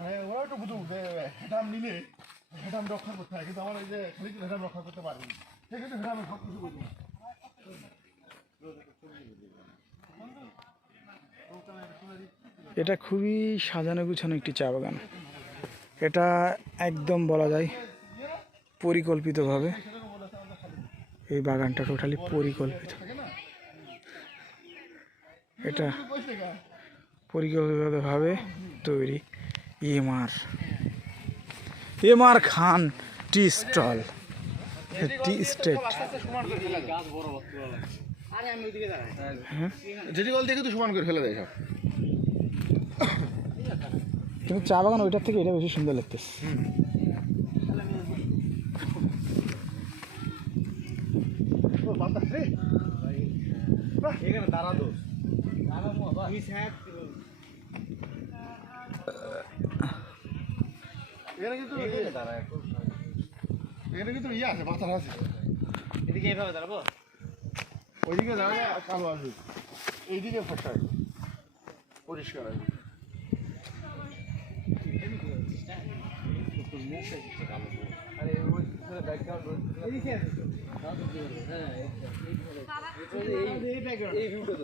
ওরা একটু বুঝুক যে হেডাম নিলে হেডাম রক্ষা করতে হয়, কিন্তু আমার এই যে খালি হেডাম রক্ষা করতে পারিনি, ঠিক আছে হেডামে সব কিছু করবো। এটা খুবই সাজানো গুছানো একটি চা বাগান। এটা একদম বলা যায় পরিকল্পিতভাবে এই বাগানটা টোটালি পরিকল্পিত। এটা পরিকল্পিতভাবে তৈরি। এমআর খান টি স্টল, টি স্টেট। যেটি বল দেখে তো সমান করে ফেলে দেয় সব। কিন্তু চা বাগান ওইটার থেকে এটা বেশি সুন্দর লাগতেছে। এখানে কিন্তু ইয়ে আছে, পাথর আছে। এদিকে এইভাবে দাঁড়াবো, ওইদিকে দাঁড়ালে কালো আসবে, এইদিকে ফসা পরিষ্কার আসবে। এই ভিউটা